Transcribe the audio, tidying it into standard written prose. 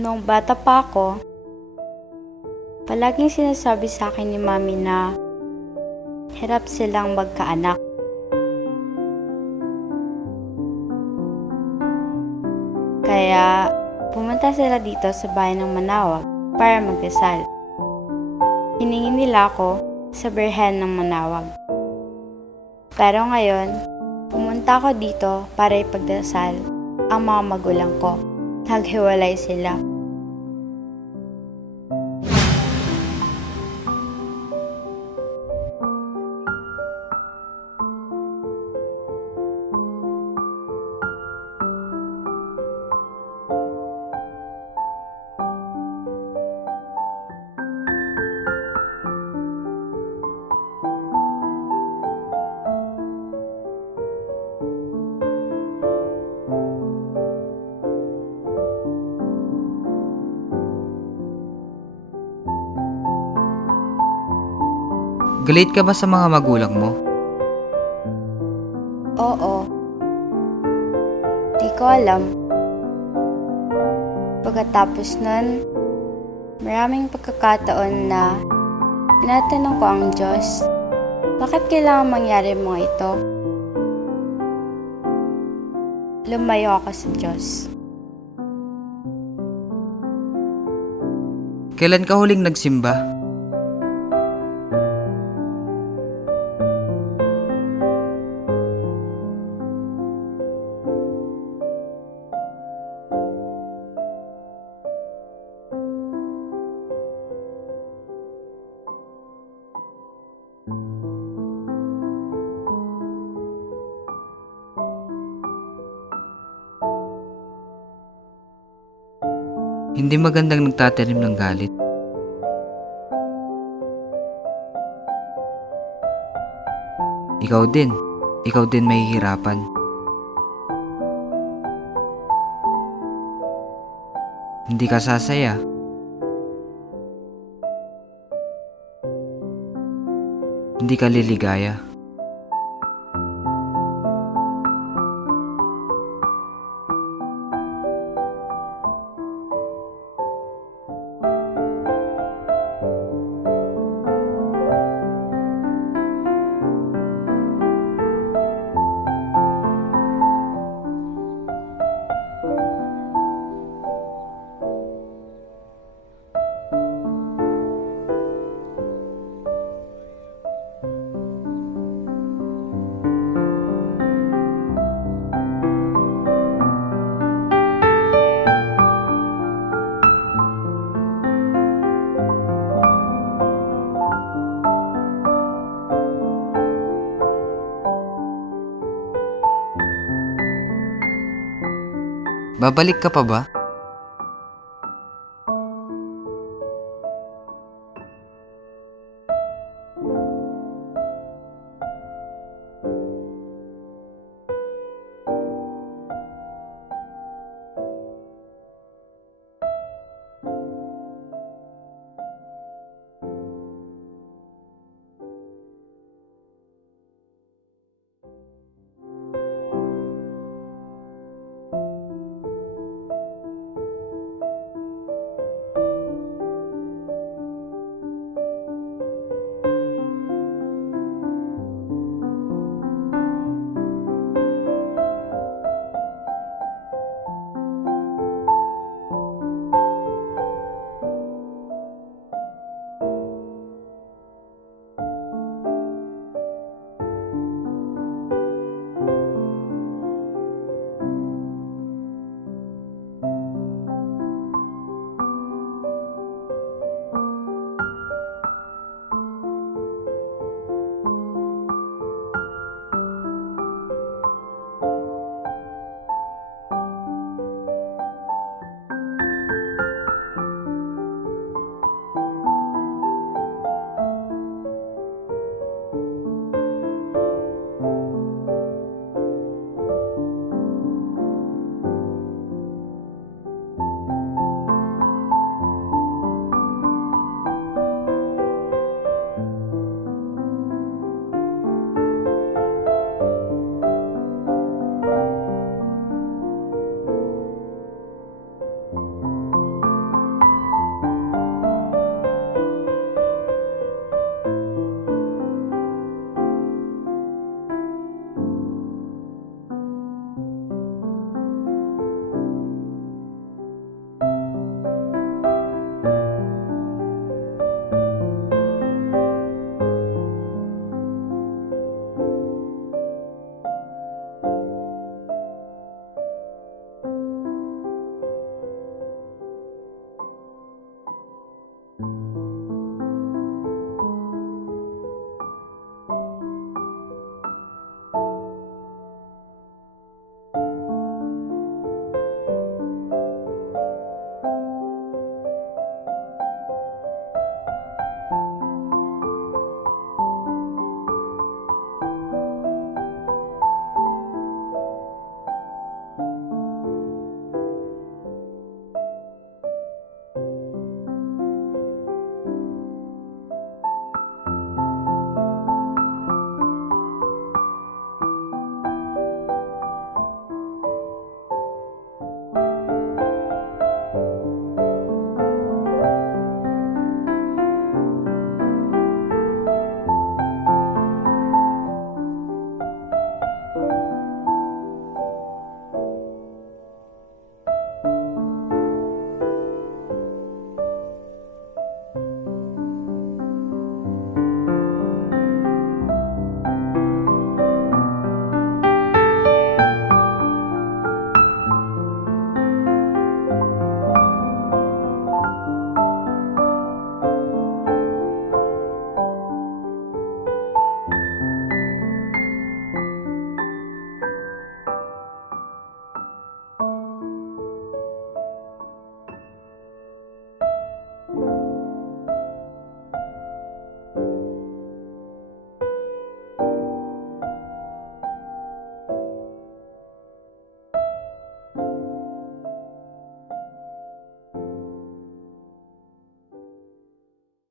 Noong bata pa ako, palaging sinasabi sa akin ni Mami na hirap silang magkaanak. Kaya pumunta sila dito sa bayan ng Manawag para magdasal. Hiningi nila ako sa Birhen ng Manawag. Pero ngayon, pumunta ako dito para ipagdasal ang mga magulang ko. Naghiwalay sila. Galit ka ba sa mga magulang mo? Oo. Di ko alam. Pagkatapos nun, maraming pagkakataon na tinatanong ko ang Diyos, bakit kailangan mangyari mga ito? Lumayo ako sa Diyos. Kailan ka huling nagsimba? Hindi magandang nagtatanim ng galit. Ikaw din mahihirapan. Hindi ka sasaya. Hindi ka liligaya. Babalik ka pa ba?